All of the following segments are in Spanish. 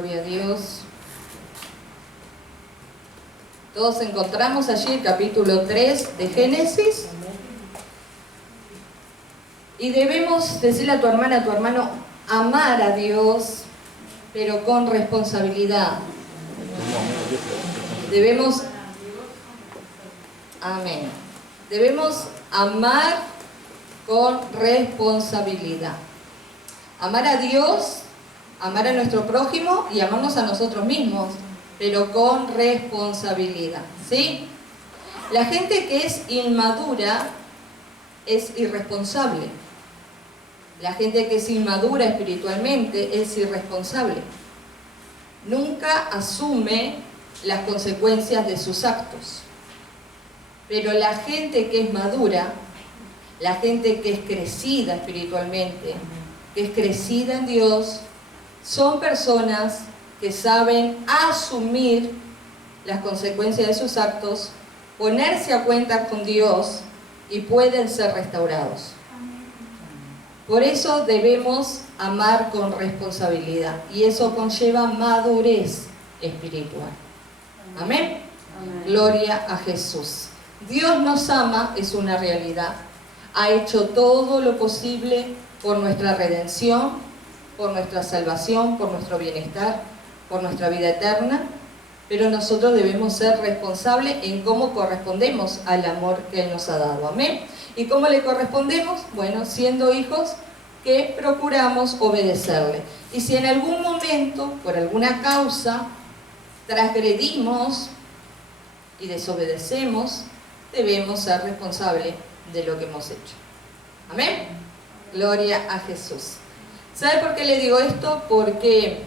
Gloria a Dios. Todos encontramos allí el capítulo 3 de Génesis. Y debemos decirle a tu hermana, a tu hermano, amar a Dios, pero con responsabilidad. Debemos, amén. Debemos amar con responsabilidad. Amar a Dios, amar a nuestro prójimo y amarnos a nosotros mismos, pero con responsabilidad, ¿sí? La gente que es inmadura es irresponsable. La gente que es inmadura espiritualmente es irresponsable. Nunca asume las consecuencias de sus actos. Pero la gente que es madura, la gente que es crecida espiritualmente, que es crecida en Dios, son personas que saben asumir las consecuencias de sus actos, ponerse a cuenta con Dios y pueden ser restaurados. Por eso debemos amar con responsabilidad y eso conlleva madurez espiritual. Amén. Amén. Gloria a Jesús. Dios nos ama, es una realidad. Ha hecho todo lo posible por nuestra redención, por nuestra salvación, por nuestro bienestar, por nuestra vida eterna, pero nosotros debemos ser responsables en cómo correspondemos al amor que Él nos ha dado. Amén. ¿Y cómo le correspondemos? Bueno, siendo hijos que procuramos obedecerle. Y si en algún momento, por alguna causa, transgredimos y desobedecemos, debemos ser responsables de lo que hemos hecho. Amén. Gloria a Jesús. ¿Sabe por qué le digo esto? Porque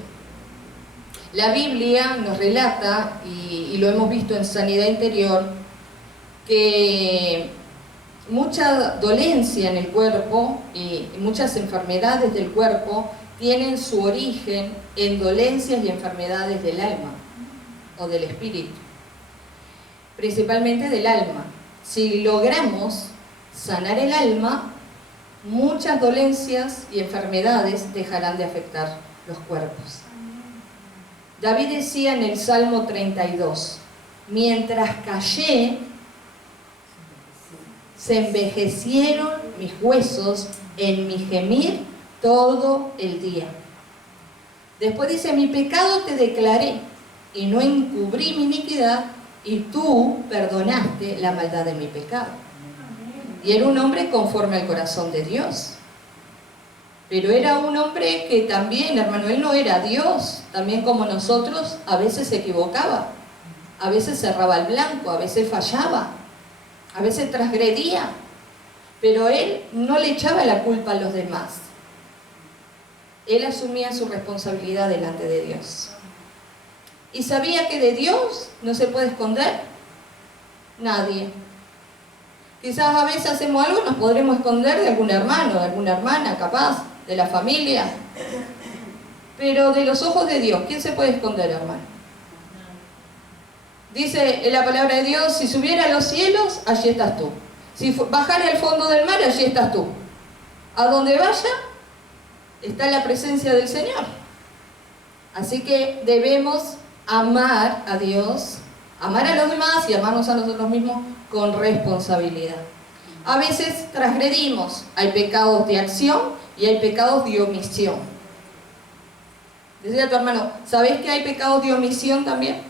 la Biblia nos relata, y lo hemos visto en Sanidad Interior, que mucha dolencia en el cuerpo y muchas enfermedades del cuerpo tienen su origen en dolencias y enfermedades del alma o del espíritu, principalmente del alma. Si logramos sanar el alma, muchas dolencias y enfermedades dejarán de afectar los cuerpos. David decía en el Salmo 32, mientras callé, se envejecieron mis huesos en mi gemir todo el día. Después dice, mi pecado te declaré y no encubrí mi iniquidad y tú perdonaste la maldad de mi pecado. Y era un hombre conforme al corazón de Dios. Pero era un hombre que también, hermano, él no era Dios. También como nosotros, a veces se equivocaba. A veces cerraba el blanco, a veces fallaba. A veces transgredía. Pero él no le echaba la culpa a los demás. Él asumía su responsabilidad delante de Dios. Y sabía que de Dios no se puede esconder nadie. Quizás a veces hacemos algo y nos podremos esconder de algún hermano, de alguna hermana, capaz, de la familia. Pero de los ojos de Dios, ¿quién se puede esconder, hermano? Dice en la palabra de Dios, si subiera a los cielos, allí estás tú. Si bajara al fondo del mar, allí estás tú. A donde vaya, está la presencia del Señor. Así que debemos amar a Dios, amar a los demás y amarnos a nosotros mismos con responsabilidad. A veces transgredimos, hay pecados de acción y hay pecados de omisión. Decía a tu hermano, ¿sabés que hay pecados de omisión también?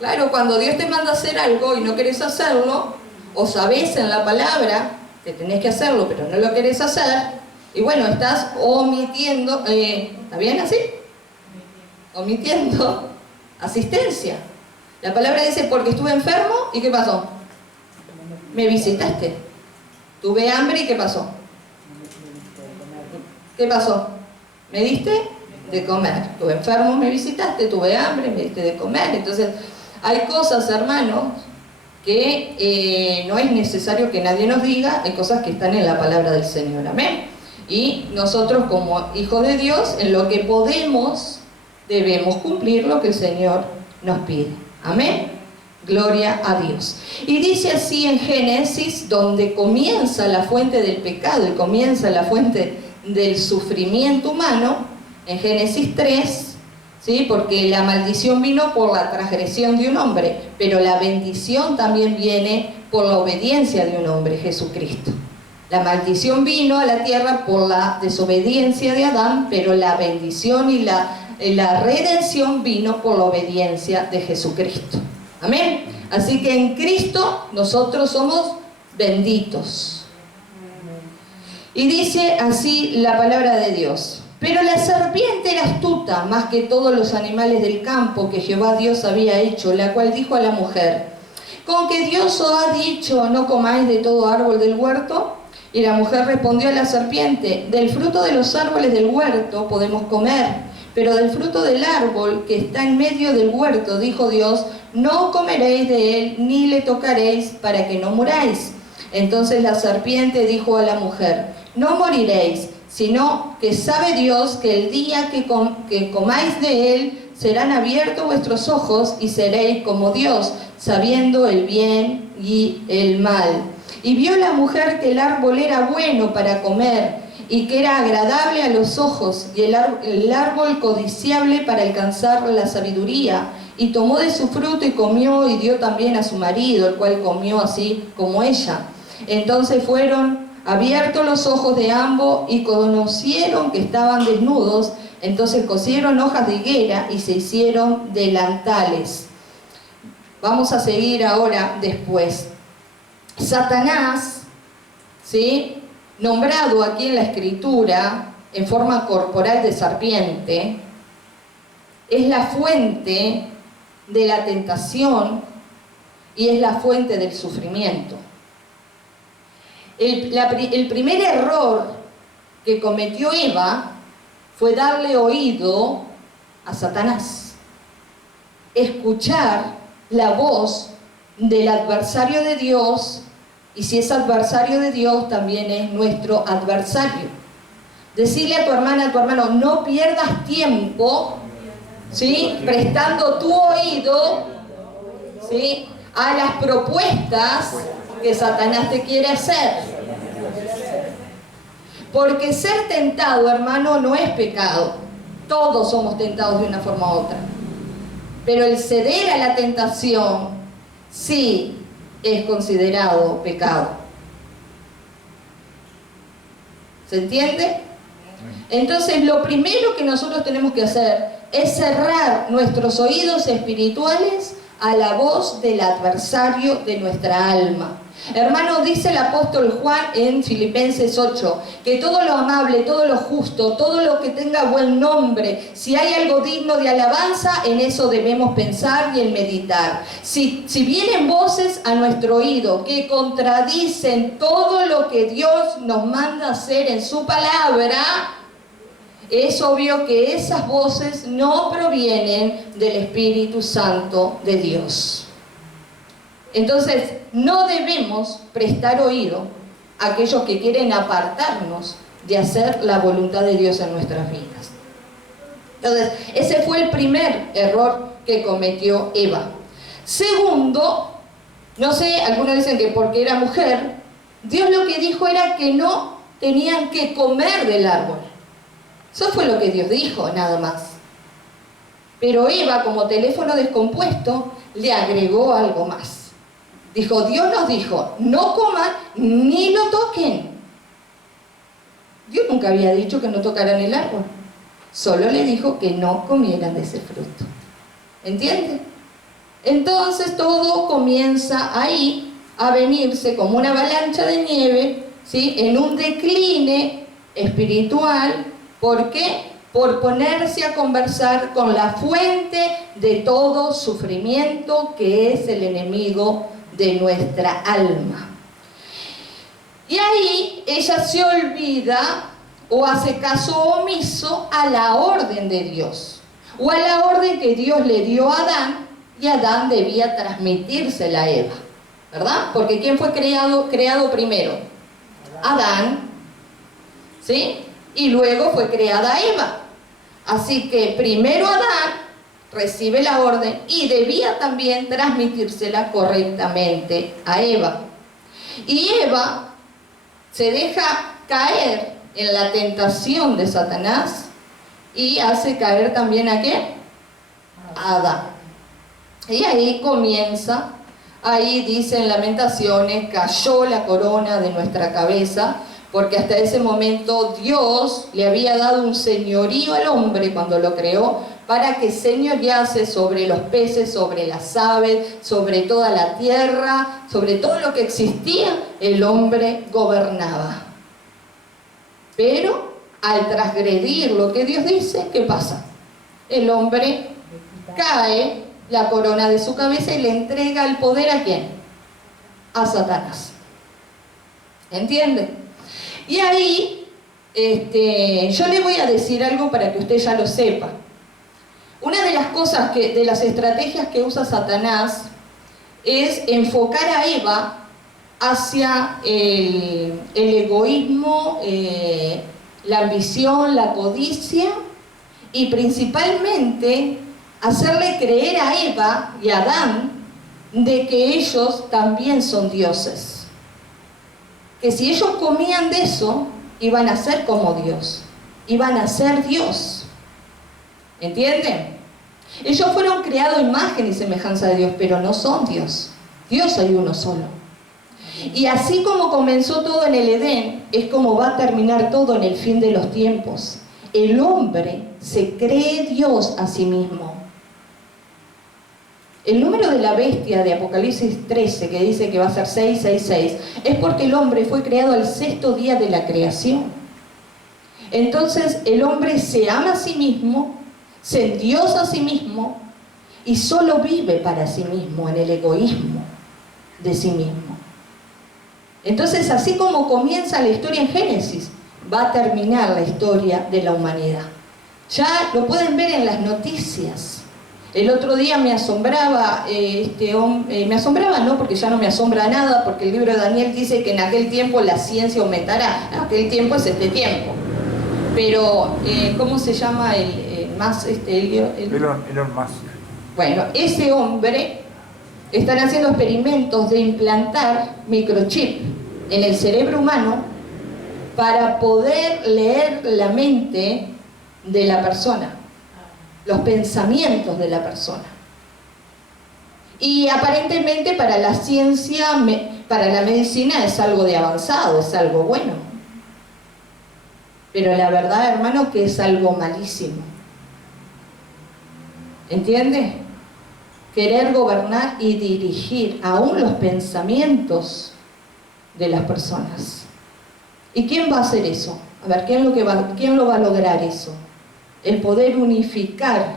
Claro, cuando Dios te manda a hacer algo y no querés hacerlo, o sabés en la palabra que tenés que hacerlo, pero no lo querés hacer, y bueno, estás omitiendo, ¿está bien así? Omitiendo asistencia. La palabra dice, porque estuve enfermo, ¿y qué pasó? Me visitaste. Tuve hambre, ¿y qué pasó? ¿Qué pasó? ¿Me diste? De comer. Estuve enfermo, me visitaste, tuve hambre, me diste de comer. Entonces, hay cosas, hermanos, que no es necesario que nadie nos diga, hay cosas que están en la palabra del Señor. Amén. Y nosotros como hijos de Dios, en lo que podemos, debemos cumplir lo que el Señor nos pide. Amén. Gloria a Dios. Y dice así en Génesis, donde comienza la fuente del pecado y comienza la fuente del sufrimiento humano, en Génesis 3, ¿sí? Porque la maldición vino por la transgresión de un hombre, pero la bendición también viene por la obediencia de un hombre, Jesucristo. La maldición vino a la tierra por la desobediencia de Adán, pero la bendición y la redención vino por la obediencia de Jesucristo. Amén. Así que en Cristo nosotros somos benditos. Y dice así la palabra de Dios: pero la serpiente era astuta más que todos los animales del campo que Jehová Dios había hecho, la cual dijo a la mujer: ¿con que Dios os ha dicho, no comáis de todo árbol del huerto? Y la mujer respondió a la serpiente: del fruto de los árboles del huerto podemos comer, pero del fruto del árbol que está en medio del huerto, dijo Dios, no comeréis de él, ni le tocaréis, para que no muráis. Entonces la serpiente dijo a la mujer: no moriréis, sino que sabe Dios que el día que comáis de él, serán abiertos vuestros ojos y seréis como Dios, sabiendo el bien y el mal. Y vio la mujer que el árbol era bueno para comer, y que era agradable a los ojos, y el árbol codiciable para alcanzar la sabiduría. Y tomó de su fruto y comió, y dio también a su marido, el cual comió así como ella. Entonces fueron abiertos los ojos de ambos, y conocieron que estaban desnudos. Entonces cosieron hojas de higuera, y se hicieron delantales. Vamos a seguir ahora después. Satanás, ¿sí?, nombrado aquí en la Escritura en forma corporal de serpiente, es la fuente de la tentación y es la fuente del sufrimiento. El primer error que cometió Eva fue darle oído a Satanás, escuchar la voz del adversario de Dios. Y si es adversario de Dios, también es nuestro adversario. Decirle a tu hermana, a tu hermano: no pierdas tiempo, ¿sí?, prestando tu oído, ¿sí?, a las propuestas que Satanás te quiere hacer. Porque ser tentado, hermano, no es pecado. Todos somos tentados de una forma u otra. Pero el ceder a la tentación, sí, es considerado pecado. ¿Se entiende? Entonces, lo primero que nosotros tenemos que hacer es cerrar nuestros oídos espirituales a la voz del adversario de nuestra alma. Hermano, dice el apóstol Juan en Filipenses 8, que todo lo amable, todo lo justo, todo lo que tenga buen nombre, si hay algo digno de alabanza, en eso debemos pensar y en meditar. Si vienen voces a nuestro oído que contradicen todo lo que Dios nos manda hacer en su palabra, es obvio que esas voces no provienen del Espíritu Santo de Dios. Entonces, no debemos prestar oído a aquellos que quieren apartarnos de hacer la voluntad de Dios en nuestras vidas. Entonces, ese fue el primer error que cometió Eva. Segundo, no sé, algunos dicen que porque era mujer, Dios lo que dijo era que no tenían que comer del árbol. Eso fue lo que Dios dijo, nada más. Pero Eva, como teléfono descompuesto, le agregó algo más. Dijo: Dios nos dijo, no coman ni lo toquen. Dios nunca había dicho que no tocaran el árbol. Solo le dijo que no comieran de ese fruto. ¿Entiende? Entonces todo comienza ahí a venirse como una avalancha de nieve, ¿sí?, en un decline espiritual. ¿Por qué? Por ponerse a conversar con la fuente de todo sufrimiento, que es el enemigo de nuestra alma. Y ahí ella se olvida o hace caso omiso a la orden de Dios, o a la orden que Dios le dio a Adán, y Adán debía transmitírsela a Eva, ¿verdad? Porque ¿quién fue creado primero? Adán, ¿sí? Y luego fue creada Eva. Así que primero Adán recibe la orden y debía también transmitírsela correctamente a Eva. Y Eva se deja caer en la tentación de Satanás y hace caer también ¿a qué? A Adán. Y ahí comienza, ahí dice en Lamentaciones, cayó la corona de nuestra cabeza, porque hasta ese momento Dios le había dado un señorío al hombre cuando lo creó, para que señorease sobre los peces, sobre las aves, sobre toda la tierra, sobre todo lo que existía, el hombre gobernaba. Pero al transgredir lo que Dios dice, ¿qué pasa? El hombre cae la corona de su cabeza y le entrega el poder ¿a quién? A Satanás. ¿Entiende? Y ahí yo le voy a decir algo para que usted ya lo sepa. Una de las cosas, de las estrategias que usa Satanás es enfocar a Eva hacia el egoísmo, la ambición, la codicia, y principalmente hacerle creer a Eva y a Adán de que ellos también son dioses. Que si ellos comían de eso, iban a ser como Dios, iban a ser Dios. ¿Entienden? Ellos fueron creados a imagen y semejanza de Dios, pero no son Dios. Dios hay uno solo. Y así como comenzó todo en el Edén, es como va a terminar todo en el fin de los tiempos. El hombre se cree Dios a sí mismo. El número de la bestia de Apocalipsis 13, que dice que va a ser 666, es porque el hombre fue creado al sexto día de la creación. Entonces el hombre se ama a sí mismo, se endiosa a sí mismo y solo vive para sí mismo, en el egoísmo de sí mismo. Entonces, así como comienza la historia en Génesis, va a terminar la historia de la humanidad. Ya lo pueden ver en las noticias. El otro día me asombraba, me asombraba no, porque ya no me asombra nada, porque el libro de Daniel dice que en aquel tiempo la ciencia aumentará. Aquel tiempo es este tiempo. Pero, ¿cómo se llama el Elon Musk? Bueno, ese hombre están haciendo experimentos de implantar microchip en el cerebro humano para poder leer la mente de la persona, los pensamientos de la persona. Y aparentemente para la ciencia, para la medicina es algo de avanzado, es algo bueno. Pero la verdad, hermano, que es algo malísimo. ¿Entiende? Querer gobernar y dirigir aún los pensamientos de las personas. ¿Y quién va a hacer eso? A ver, ¿quién lo va a lograr eso? El poder unificar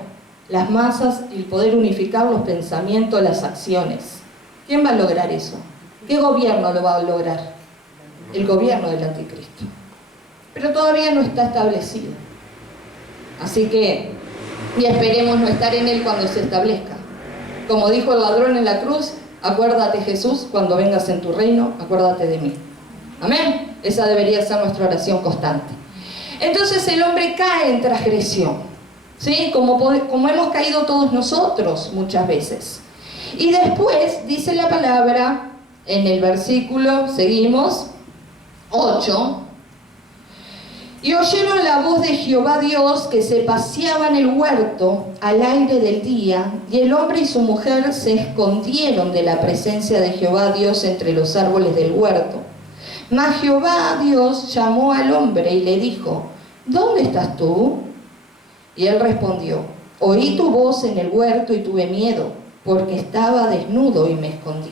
las masas y el poder unificar los pensamientos, las acciones. ¿Quién va a lograr eso? ¿Qué gobierno lo va a lograr? El gobierno del anticristo. Pero todavía no está establecido. Así que, y esperemos no estar en él cuando se establezca. Como dijo el ladrón en la cruz, acuérdate, Jesús, cuando vengas en tu reino, acuérdate de mí. Amén. Esa debería ser nuestra oración constante. Entonces el hombre cae en transgresión, ¿sí? Como hemos caído todos nosotros muchas veces. Y después dice la palabra en el versículo, seguimos, 8. Y oyeron la voz de Jehová Dios que se paseaba en el huerto al aire del día, y el hombre y su mujer se escondieron de la presencia de Jehová Dios entre los árboles del huerto. Mas Jehová Dios llamó al hombre y le dijo: ¿Dónde estás tú? Y él respondió: Oí tu voz en el huerto y tuve miedo, porque estaba desnudo y me escondí.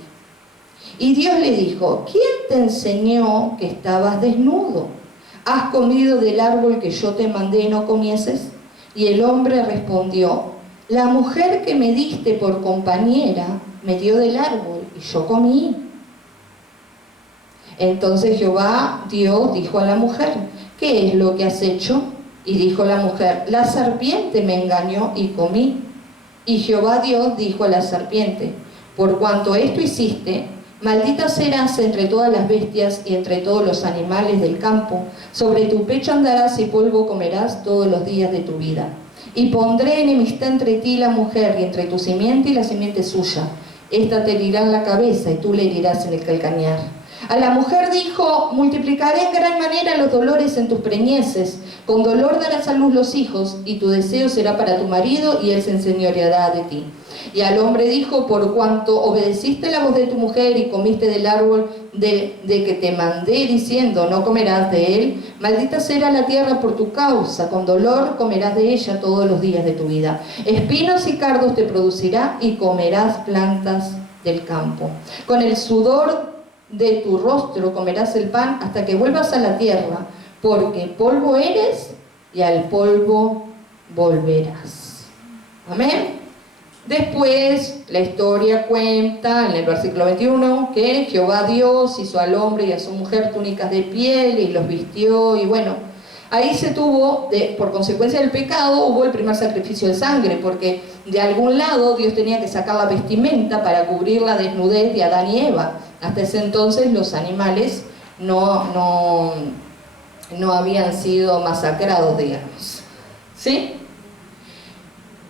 Y Dios le dijo: ¿Quién te enseñó que estabas desnudo? ¿Has comido del árbol que yo te mandé no comieses? Y el hombre respondió: La mujer que me diste por compañera me dio del árbol y yo comí. Entonces Jehová Dios dijo a la mujer: ¿Qué es lo que has hecho? Y dijo la mujer: La serpiente me engañó y comí. Y Jehová Dios dijo a la serpiente: Por cuanto esto hiciste, maldita serás entre todas las bestias y entre todos los animales del campo. Sobre tu pecho andarás y polvo comerás todos los días de tu vida. Y pondré enemistad entre ti y la mujer, y entre tu simiente y la simiente suya. Esta te herirá en la cabeza y tú le herirás en el calcañar. A la mujer dijo: multiplicaré en gran manera los dolores en tus preñeces, con dolor darás a luz los hijos, y tu deseo será para tu marido, y él se enseñoreará de ti. Y al hombre dijo: por cuanto obedeciste la voz de tu mujer y comiste del árbol de que te mandé diciendo, no comerás de él, maldita será la tierra por tu causa, con dolor comerás de ella todos los días de tu vida. Espinos y cardos te producirá, y comerás plantas del campo. Con el sudor de tu rostro comerás el pan hasta que vuelvas a la tierra, porque polvo eres y al polvo volverás. Amén. Después la historia cuenta en el versículo 21 que Jehová Dios hizo al hombre y a su mujer túnicas de piel y los vistió, y bueno, ahí se tuvo, por consecuencia del pecado, hubo el primer sacrificio de sangre, porque de algún lado Dios tenía que sacar la vestimenta para cubrir la desnudez de Adán y Eva. Hasta ese entonces los animales no habían sido masacrados, digamos. ¿Sí?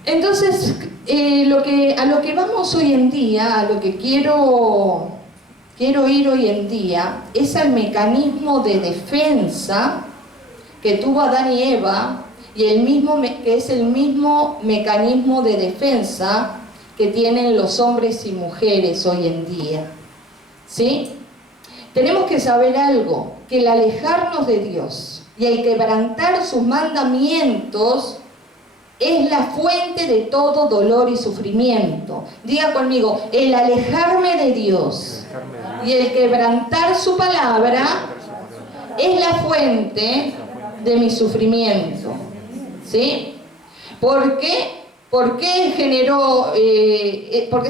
Entonces, a lo que vamos hoy en día, a lo que quiero ir hoy en día, es al mecanismo de defensa que tuvo Adán y Eva, y que es el mismo mecanismo de defensa que tienen los hombres y mujeres hoy en día. ¿Sí? Tenemos que saber algo, que el alejarnos de Dios y el quebrantar sus mandamientos es la fuente de todo dolor y sufrimiento. Diga conmigo: el alejarme de Dios y el quebrantar su palabra es la fuente de mi sufrimiento. ¿Sí? ¿Por qué? ¿Por qué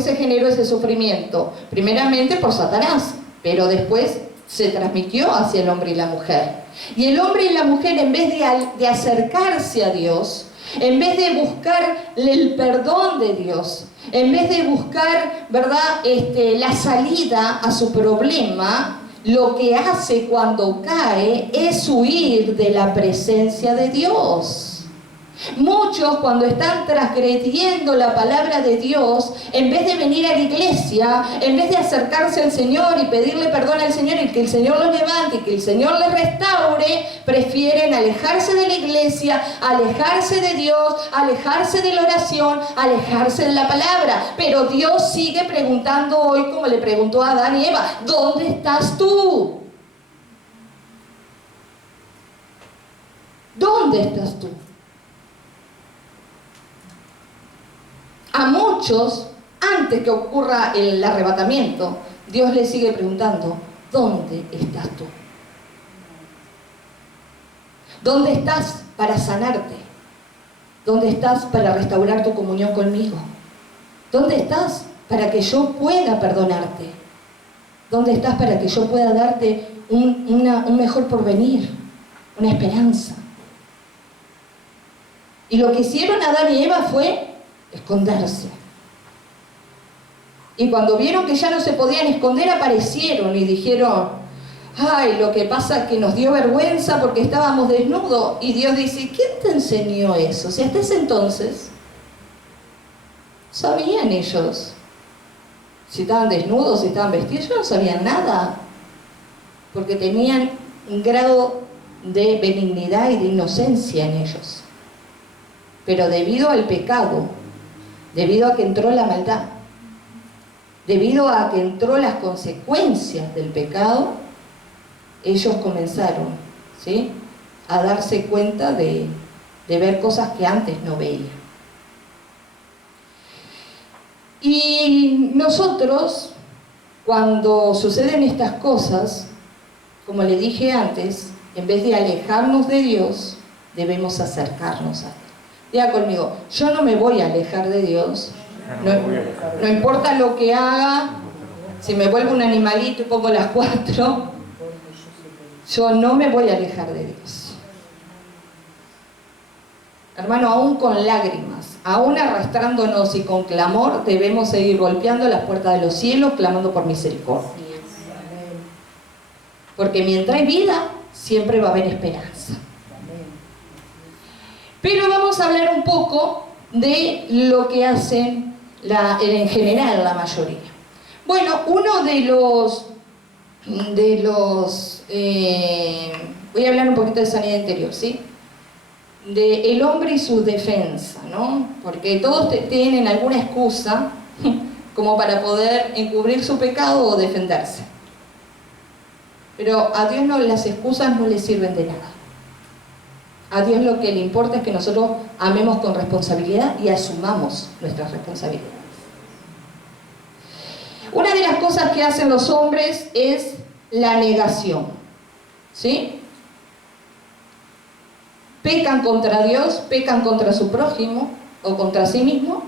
se generó ese sufrimiento? Primeramente por Satanás, pero después se transmitió hacia el hombre y la mujer. Y el hombre y la mujer, en vez de acercarse a Dios, en vez de buscar el perdón de Dios, en vez de buscar, ¿verdad?, la salida a su problema, lo que hace cuando cae es huir de la presencia de Dios. Muchos, cuando están transgrediendo la palabra de Dios, en vez de venir a la iglesia, en vez de acercarse al Señor y pedirle perdón al Señor y que el Señor los levante y que el Señor les restaure, prefieren alejarse de la iglesia, alejarse de Dios, alejarse de la oración, alejarse de la palabra. Pero Dios sigue preguntando hoy, como le preguntó a Adán y Eva: ¿dónde estás tú? ¿Dónde estás tú? A muchos, antes que ocurra el arrebatamiento, Dios les sigue preguntando: ¿dónde estás tú? ¿Dónde estás para sanarte? ¿Dónde estás para restaurar tu comunión conmigo? ¿Dónde estás para que yo pueda perdonarte? ¿Dónde estás para que yo pueda darte un mejor porvenir, una esperanza? Y lo que hicieron Adán y Eva fue esconderse. Y cuando vieron que ya no se podían esconder, aparecieron y dijeron: ay, lo que pasa es que nos dio vergüenza porque estábamos desnudos. Y Dios dice: ¿quién te enseñó eso? Si hasta ese entonces sabían ellos si estaban desnudos, si estaban vestidos. Ellos no sabían nada, porque tenían un grado de benignidad y de inocencia en ellos. Pero debido al pecado, debido a que entró la maldad, debido a que entró las consecuencias del pecado, ellos comenzaron, ¿sí?, a darse cuenta de ver cosas que antes no veían. Y nosotros, cuando suceden estas cosas, como le dije antes, en vez de alejarnos de Dios, debemos acercarnos a Él. Diga conmigo: yo no me voy a alejar de Dios, no importa lo que haga, si me vuelvo un animalito y pongo las 4, yo no me voy a alejar de Dios. Hermano, aún con lágrimas, aún arrastrándonos y con clamor, debemos seguir golpeando las puertas de los cielos, clamando por misericordia. Porque mientras hay vida, siempre va a haber esperanza. Pero vamos a hablar un poco de lo que hacen en general la mayoría. Bueno, uno de de los... voy a hablar un poquito de sanidad interior, ¿sí? De el hombre y su defensa, ¿no? Porque todos tienen alguna excusa como para poder encubrir su pecado o defenderse. Pero a Dios las excusas no le sirven de nada. A Dios lo que le importa es que nosotros amemos con responsabilidad y asumamos nuestras responsabilidades. Una de las cosas que hacen los hombres es la negación, ¿sí? Pecan contra Dios, pecan contra su prójimo o contra sí mismo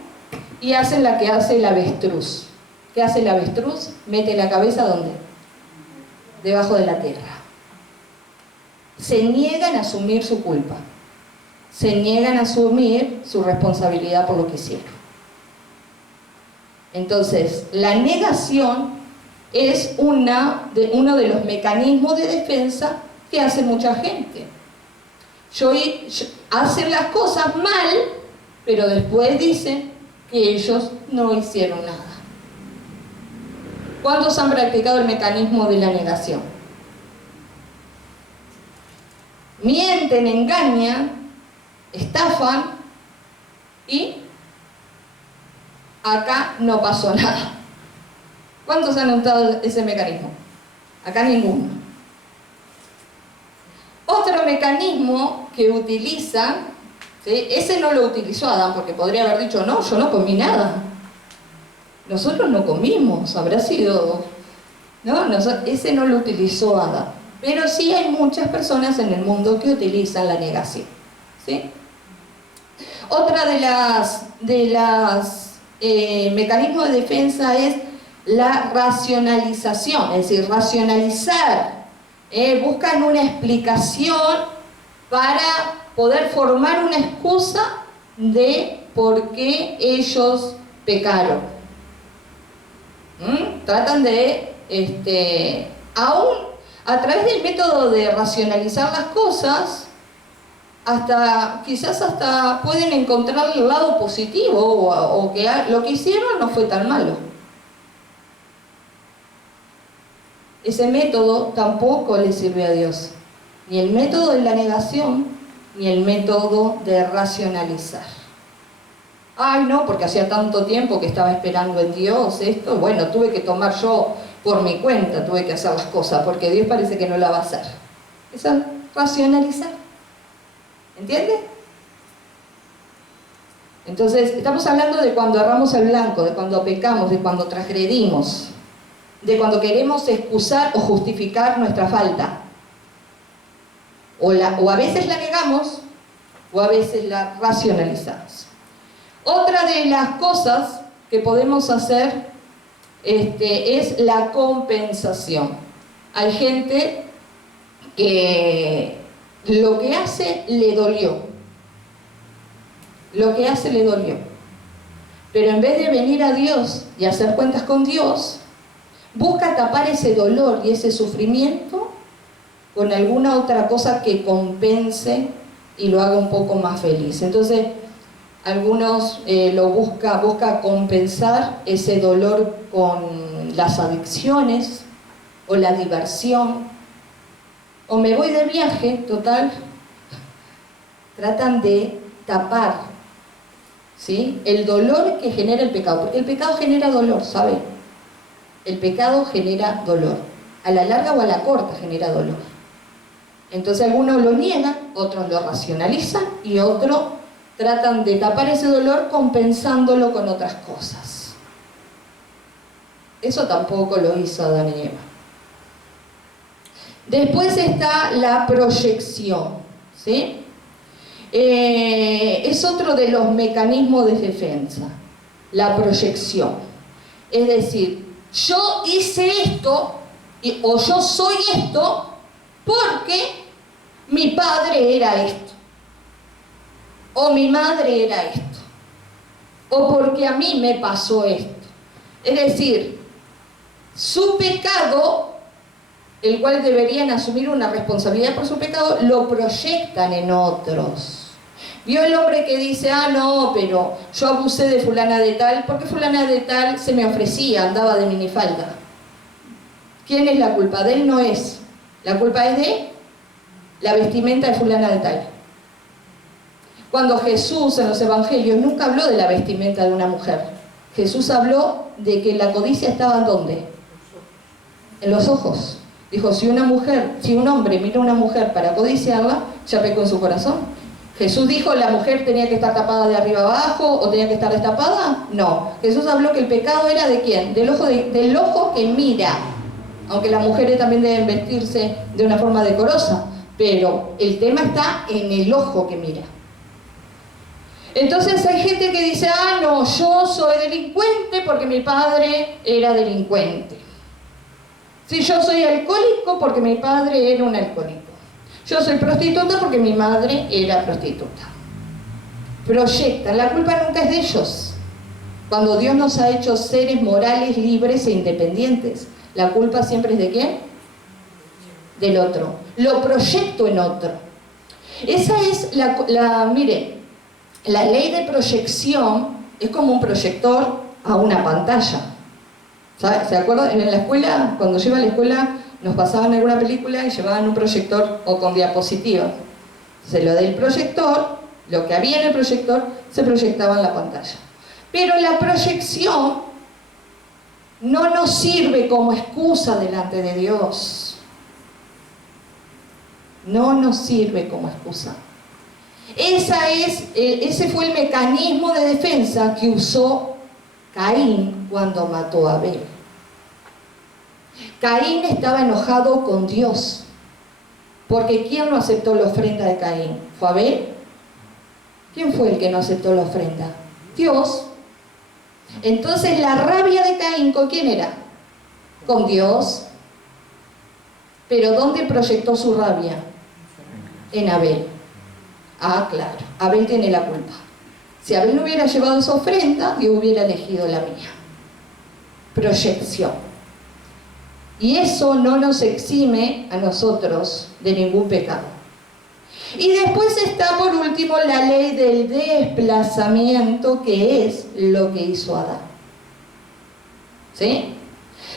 y hacen la que hace el avestruz. ¿Qué hace el avestruz? Mete la cabeza ¿dónde? Debajo de la tierra. Se niegan a asumir su culpa, se niegan a asumir su responsabilidad por lo que hicieron. Entonces, la negación es uno de los mecanismos de defensa que hace mucha gente. Hacen las cosas mal, pero después dicen que ellos no hicieron nada. ¿Cuántos han practicado el mecanismo de la negación? Mienten, engañan, estafan y acá no pasó nada. ¿Cuántos han notado ese mecanismo? Acá ninguno. Otro mecanismo que utilizan, ¿sí? Ese no lo utilizó Adán porque podría haber dicho, no, yo no comí nada. Nosotros no comimos, habrá sido... No, ese no lo utilizó Adán. Pero sí hay muchas personas en el mundo que utilizan la negación, ¿sí? Otra de las mecanismos de defensa es la racionalización, es decir, racionalizar. Buscan una explicación para poder formar una excusa de por qué ellos pecaron. Tratan de, aún a través del método de racionalizar las cosas, quizás hasta pueden encontrar el lado positivo o que lo que hicieron no fue tan malo. Ese método tampoco le sirve a Dios, ni el método de la negación, ni el método de racionalizar. Ay, no, porque hacía tanto tiempo que estaba esperando en Dios esto, bueno, tuve que tomar yo por mi cuenta, tuve que hacer las cosas, porque Dios parece que no la va a hacer. Eso es racionalizar. ¿Entiende? Entonces, estamos hablando de cuando erramos el blanco, de cuando pecamos, de cuando transgredimos, de cuando queremos excusar o justificar nuestra falta. O a veces la negamos, o a veces la racionalizamos. Otra de las cosas que podemos hacer es la compensación. Hay gente que lo que hace le dolió. Lo que hace le dolió. Pero en vez de venir a Dios y hacer cuentas con Dios, busca tapar ese dolor y ese sufrimiento con alguna otra cosa que compense y lo haga un poco más feliz. Entonces, algunos busca compensar ese dolor con las adicciones o la diversión, o me voy de viaje, total. Tratan de tapar, ¿sí?, el dolor que genera el pecado, porque el pecado genera dolor, ¿sabe? El pecado genera dolor, a la larga o a la corta genera dolor. Entonces algunos lo niegan, otros lo racionalizan y otros tratan de tapar ese dolor compensándolo con otras cosas. Eso tampoco lo hizo Adán y Eva. Después está la proyección, ¿sí? Es otro de los mecanismos de defensa, la proyección. Es decir, yo hice esto o yo soy esto porque mi padre era esto, o mi madre era esto, o porque a mí me pasó esto. Es decir, su pecado, el cual deberían asumir una responsabilidad por su pecado, lo proyectan en otros. ¿Vio el hombre que dice, no, pero yo abusé de fulana de tal, porque fulana de tal se me ofrecía, andaba de minifalda? ¿quién es la culpa? De él no es. La culpa es de la vestimenta de fulana de tal. Cuando Jesús en los evangelios nunca habló de la vestimenta de una mujer. Jesús habló de que la codicia estaba ¿en dónde? En los ojos. Dijo, si un hombre mira a una mujer para codiciarla, ya pecó en su corazón. Jesús dijo, ¿la mujer tenía que estar tapada de arriba abajo o tenía que estar destapada? No. Jesús habló que el pecado era ¿de quién? Del ojo que mira. Aunque las mujeres también deben vestirse de una forma decorosa. Pero el tema está en el ojo que mira. Entonces hay gente que dice, no, yo soy delincuente porque mi padre era delincuente. Si yo soy alcohólico porque mi padre era un alcohólico. Yo soy prostituta porque mi madre era prostituta. Proyectan, la culpa nunca es de ellos. Cuando Dios nos ha hecho seres morales, libres e independientes, la culpa siempre es ¿de quién? Del otro. Lo proyecto en otro. Esa es mire, la ley de proyección es como un proyector a una pantalla. ¿Sabe? ¿Se acuerdan? En la escuela, cuando yo iba a la escuela, nos pasaban alguna película y llevaban un proyector o con diapositivas. Entonces lo del proyector, lo que había en el proyector, se proyectaba en la pantalla. Pero la proyección no nos sirve como excusa delante de Dios. No nos sirve como excusa. Ese fue el mecanismo de defensa que usó Caín cuando mató a Abel. Caín estaba enojado con Dios, porque ¿quién no aceptó la ofrenda de Caín? ¿Fue Abel? ¿Quién fue el que no aceptó la ofrenda? Dios. Entonces la rabia de Caín, ¿con quién era? Con Dios. Pero ¿dónde proyectó su rabia? En Abel. Claro, Abel tiene la culpa. Si Abel no hubiera llevado esa ofrenda, Dios hubiera elegido la mía. Proyección. Y eso no nos exime a nosotros de ningún pecado. Y después está por último la ley del desplazamiento, que es lo que hizo Adán. ¿Sí?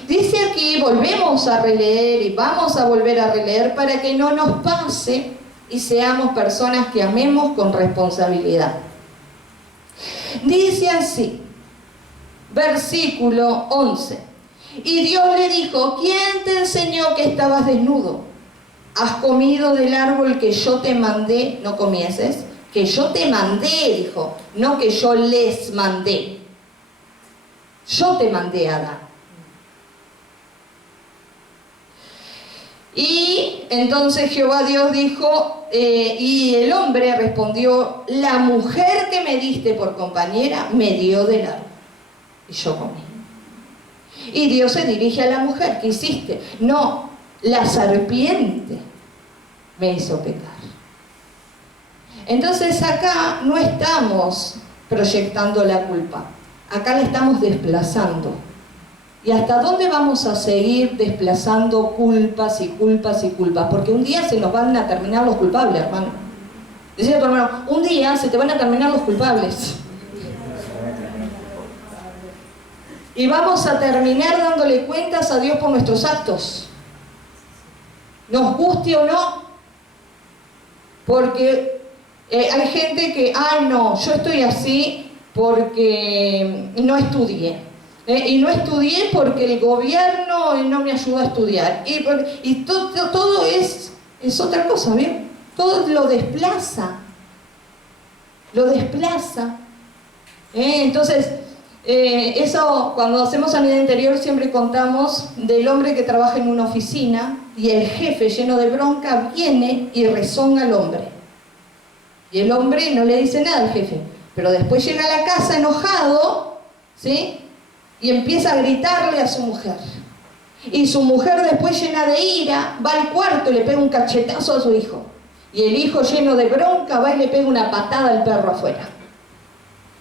Dice aquí, volvemos a releer y vamos a volver a releer para que no nos pase y seamos personas que amemos con responsabilidad. Dice así, versículo 11. Y Dios le dijo, ¿quién te enseñó que estabas desnudo? ¿Has comido del árbol que yo te mandé no comieses? Que yo te mandé, dijo, no que yo les mandé. Yo te mandé a Adán. Y entonces Jehová Dios dijo, y el hombre respondió, la mujer que me diste por compañera me dio del árbol. Y yo comí. Y Dios se dirige a la mujer, ¿qué hiciste? No, la serpiente me hizo pecar. Entonces acá no estamos proyectando la culpa, acá la estamos desplazando. ¿Y hasta dónde vamos a seguir desplazando culpas y culpas y culpas? Porque un día se nos van a terminar los culpables, hermano. Decía a tu hermano, un día se te van a terminar los culpables. Y vamos a terminar dándole cuentas a Dios por nuestros actos. Nos guste o no. Porque hay gente que, no, yo estoy así porque no estudié. Y no estudié porque el gobierno no me ayudó a estudiar. Y todo es otra cosa, ¿bien? Todo lo desplaza. Lo desplaza. Entonces, eso cuando hacemos sanidad interior siempre contamos del hombre que trabaja en una oficina y el jefe lleno de bronca viene y rezonga al hombre. Y el hombre no le dice nada al jefe. Pero después llega a la casa enojado, ¿sí? Y empieza a gritarle a su mujer. Y su mujer después llena de ira va al cuarto y le pega un cachetazo a su hijo. Y el hijo lleno de bronca va y le pega una patada al perro afuera.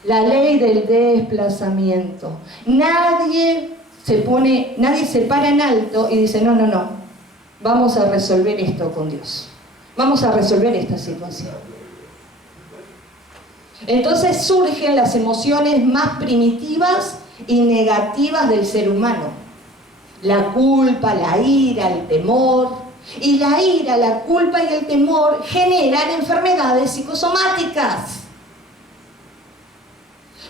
La ley del desplazamiento. Nadie se para en alto y dice, no, vamos a resolver esto con Dios. Vamos a resolver esta situación. Entonces surgen las emociones más primitivas y negativas del ser humano. la culpa, la ira, el temor. Y la ira, la culpa y el temor generan enfermedades psicosomáticas.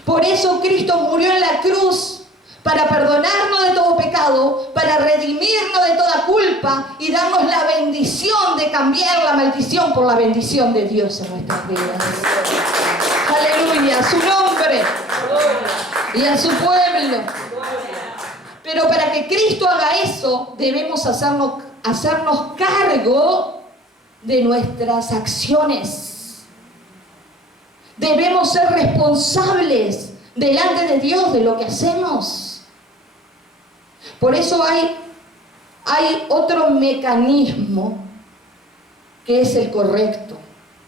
Por eso Cristo murió en la cruz, para perdonarnos de todo pecado, para redimirnos de toda culpa y darnos la bendición de cambiar la maldición por la bendición de Dios en nuestras vidas. Aleluya, a su nombre y a su pueblo. Pero para que Cristo haga eso, debemos hacernos cargo de nuestras acciones. Debemos ser responsables delante de Dios de lo que hacemos. Por eso hay otro mecanismo que es el correcto.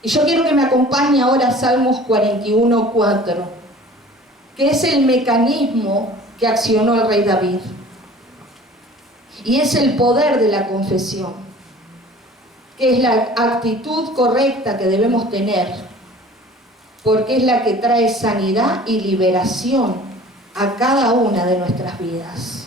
Y yo quiero que me acompañe ahora a Salmos 41:4, que es el mecanismo que accionó el rey David. Y es el poder de la confesión, que es la actitud correcta que debemos tener, porque es la que trae sanidad y liberación a cada una de nuestras vidas.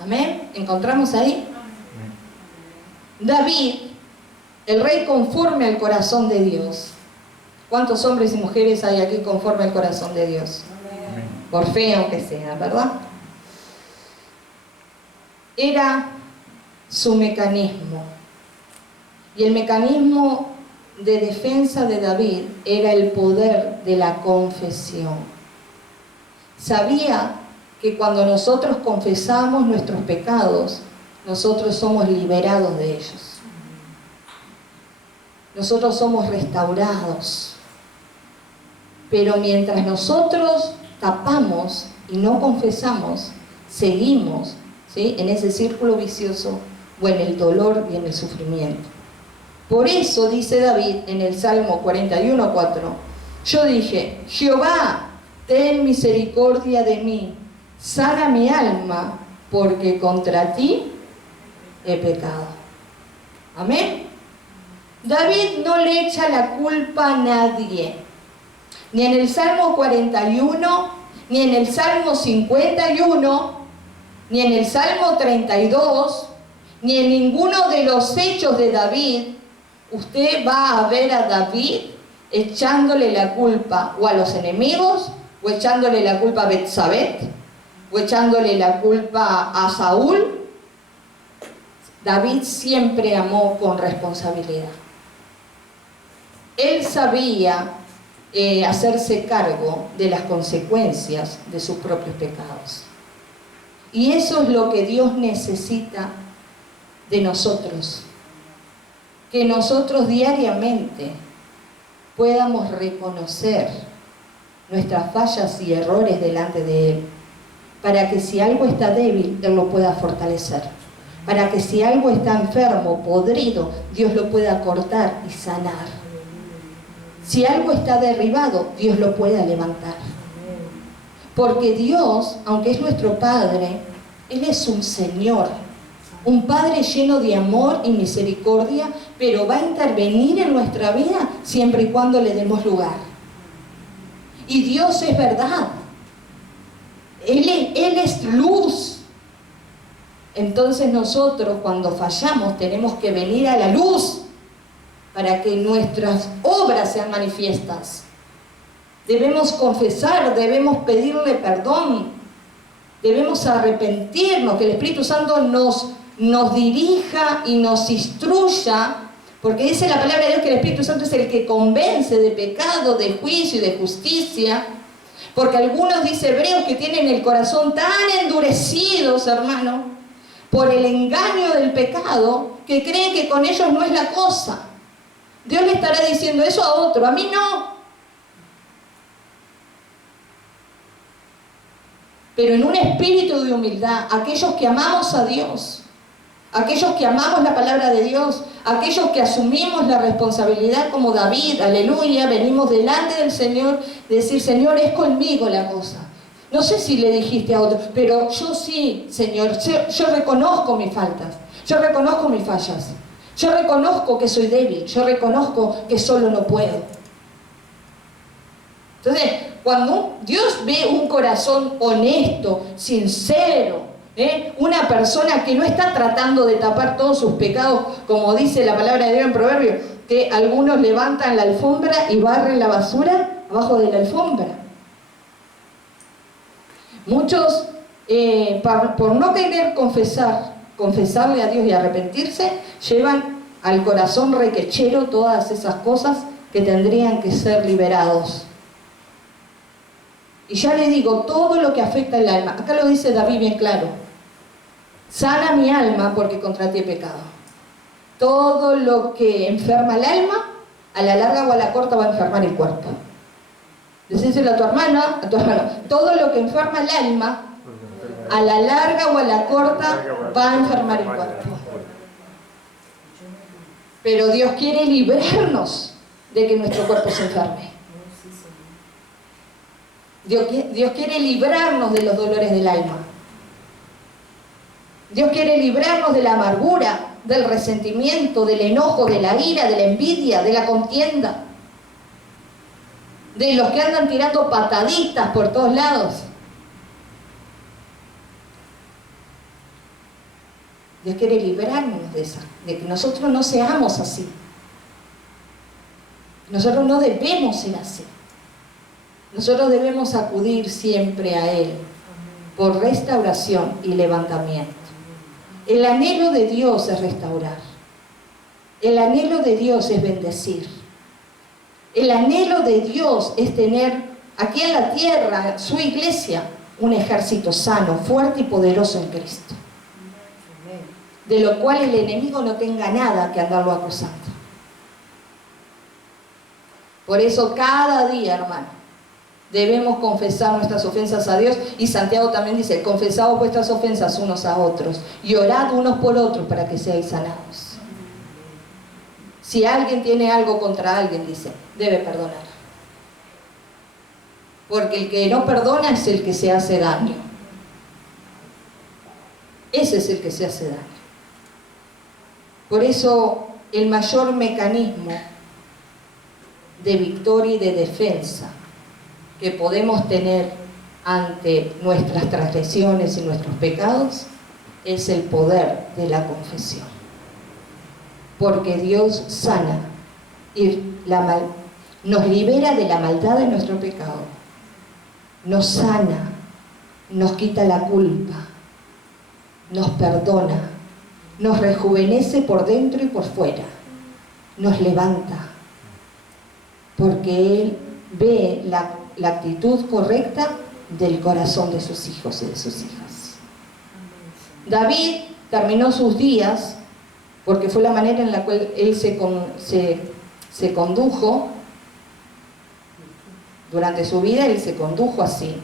Amén. ¿Encontramos ahí? David, el rey conforme al corazón de Dios. ¿Cuántos hombres y mujeres hay aquí conforme al corazón de Dios? Amén. Por fe, aunque sea, ¿verdad? Era su mecanismo. Y el mecanismo de defensa de David era el poder de la confesión. Sabía que cuando nosotros confesamos nuestros pecados, nosotros somos liberados de ellos. Nosotros somos restaurados. Pero mientras nosotros tapamos y no confesamos, seguimos, ¿sí?, en ese círculo vicioso o en el dolor y en el sufrimiento. Por eso dice David en el Salmo 41:4, yo dije, Jehová, ten misericordia de mí, sana mi alma, porque contra ti he pecado. Amén. David no le echa la culpa a nadie, ni en el Salmo 41, ni en el Salmo 51, ni en el Salmo 32, ni en ninguno de los hechos de David. Usted va a ver a David echándole la culpa o a los enemigos, o echándole la culpa a Betsabé, o echándole la culpa a Saúl. David siempre amó con responsabilidad. Él sabía hacerse cargo de las consecuencias de sus propios pecados. Y eso es lo que Dios necesita de nosotros. Que nosotros diariamente podamos reconocer nuestras fallas y errores delante de Él, para que si algo está débil, Él lo pueda fortalecer, para que si algo está enfermo, podrido, Dios lo pueda cortar y sanar. Si algo está derribado, Dios lo pueda levantar. Porque Dios, aunque es nuestro Padre, Él es un Señor, un Padre lleno de amor y misericordia, pero va a intervenir en nuestra vida siempre y cuando le demos lugar. Y Dios es verdad. Él es luz. Entonces nosotros cuando fallamos tenemos que venir a la luz para que nuestras obras sean manifiestas. Debemos confesar, debemos pedirle perdón, debemos arrepentirnos, que el Espíritu Santo nos dirija y nos instruya, porque dice la palabra de Dios que el Espíritu Santo es el que convence de pecado, de juicio y de justicia. Porque algunos, dice Hebreos, que tienen el corazón tan endurecidos, hermano, por el engaño del pecado, que creen que con ellos no es la cosa. Dios le estará diciendo eso a otro, a mí no. Pero en un espíritu de humildad, aquellos que amamos a Dios, aquellos que amamos la palabra de Dios, aquellos que asumimos la responsabilidad como David, aleluya, venimos delante del Señor, decir, Señor, es conmigo la cosa. No sé si le dijiste a otro, pero yo sí, Señor, yo reconozco mis faltas, yo reconozco mis fallas, Yo reconozco que soy débil, yo reconozco que solo no puedo. Entonces, cuando Dios ve un corazón honesto, sincero, una persona que no está tratando de tapar todos sus pecados, como dice la palabra de Dios en Proverbios, que algunos levantan la alfombra y barren la basura abajo de la alfombra. Muchos, por no querer confesarle a Dios y arrepentirse, llevan al corazón requechero todas esas cosas que tendrían que ser liberados. Y ya le digo, todo lo que afecta el alma, acá lo dice David bien claro: sana mi alma porque contra ti he pecado. Todo lo que enferma el alma, a la larga o a la corta va a enfermar el cuerpo. Decíselo a tu hermana, todo lo que enferma el alma, a la larga o a la corta va a enfermar el cuerpo. Pero Dios quiere librarnos de que nuestro cuerpo se enferme. Dios quiere librarnos de los dolores del alma. Dios quiere librarnos de la amargura, del resentimiento, del enojo, de la ira, de la envidia, de la contienda, de los que andan tirando pataditas por todos lados. Dios quiere librarnos de que nosotros no seamos así. Nosotros no debemos ser así. Nosotros debemos acudir siempre a Él por restauración y levantamiento. El anhelo de Dios es restaurar. El anhelo de Dios es bendecir. El anhelo de Dios es tener aquí en la tierra, su iglesia, un ejército sano, fuerte y poderoso en Cristo, de lo cual el enemigo no tenga nada que andarlo acusando. Por eso cada día, hermano, debemos confesar nuestras ofensas a Dios, y Santiago también dice: confesaos vuestras ofensas unos a otros y orad unos por otros para que seáis sanados. Si alguien tiene algo contra alguien, dice, debe perdonar, porque el que no perdona es el que se hace daño. Ese es el que se hace daño. Por eso el mayor mecanismo de victoria y de defensa que podemos tener ante nuestras transgresiones y nuestros pecados es el poder de la confesión. Porque Dios sana y nos libera de la maldad de nuestro pecado, nos sana, nos quita la culpa, nos perdona, nos rejuvenece por dentro y por fuera, nos levanta, porque Él ve la actitud correcta del corazón de sus hijos y de sus hijas. David terminó sus días, porque fue la manera en la cual él se condujo durante su vida. Él se condujo así.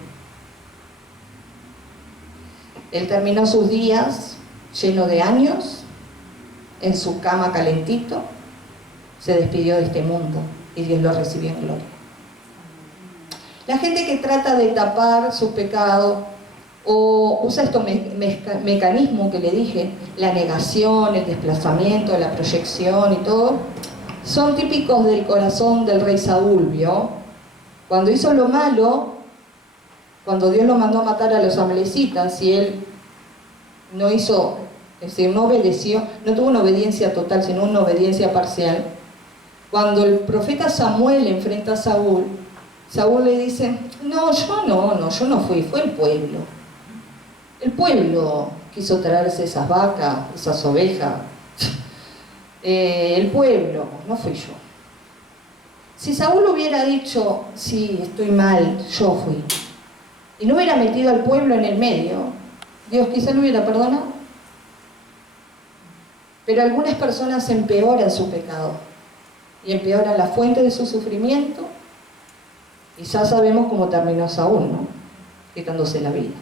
Él terminó sus días lleno de años, en su cama calentito, se despidió de este mundo y Dios lo recibió en gloria. La gente que trata de tapar sus pecados o usa estos mecanismos que le dije, la negación, el desplazamiento, la proyección y todo, son típicos del corazón del rey Saúl, ¿vio? Cuando hizo lo malo, cuando Dios lo mandó a matar a los amalecitas y él no hizo, es decir, no obedeció, no tuvo una obediencia total, sino una obediencia parcial. Cuando el profeta Samuel enfrenta a Saúl, Saúl le dice: no, yo no fui, fue el pueblo. El pueblo quiso traerse esas vacas, esas ovejas. El pueblo, no fui yo. Si Saúl hubiera dicho: sí, estoy mal, yo fui, y no hubiera metido al pueblo en el medio, Dios quizá lo hubiera perdonado. Pero algunas personas empeoran su pecado y empeoran la fuente de su sufrimiento, y ya sabemos cómo terminó Saúl, ¿no? Quitándose la vida.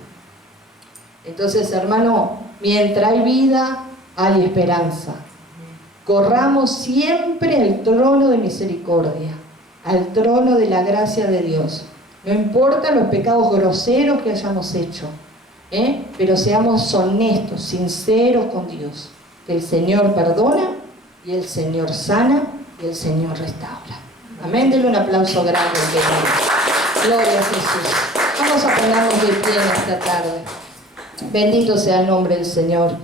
Entonces, hermano, mientras hay vida, hay esperanza. Corramos siempre al trono de misericordia, al trono de la gracia de Dios. No importa los pecados groseros que hayamos hecho, pero seamos honestos, sinceros con Dios, que el Señor perdona y el Señor sana y el Señor restaura. Amén. Denle un aplauso grande al Señor. Gloria a Jesús. Vamos a ponernos de pie en esta tarde. Bendito sea el nombre del Señor.